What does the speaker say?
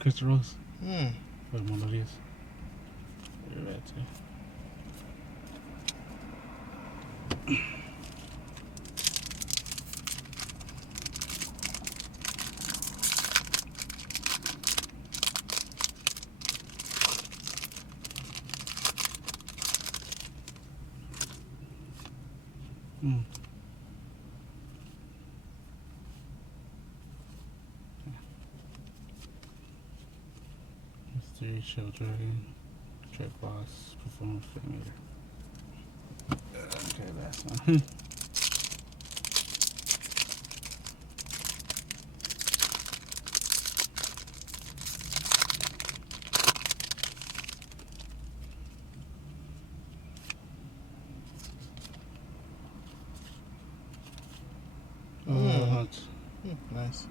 Crystal Rose. Mm. Fue Mona Lisa. You're right too. Mm. Mystery Children. Trap Boss. Performance Failure. Okay, last one. Mm. Hunt. Nice.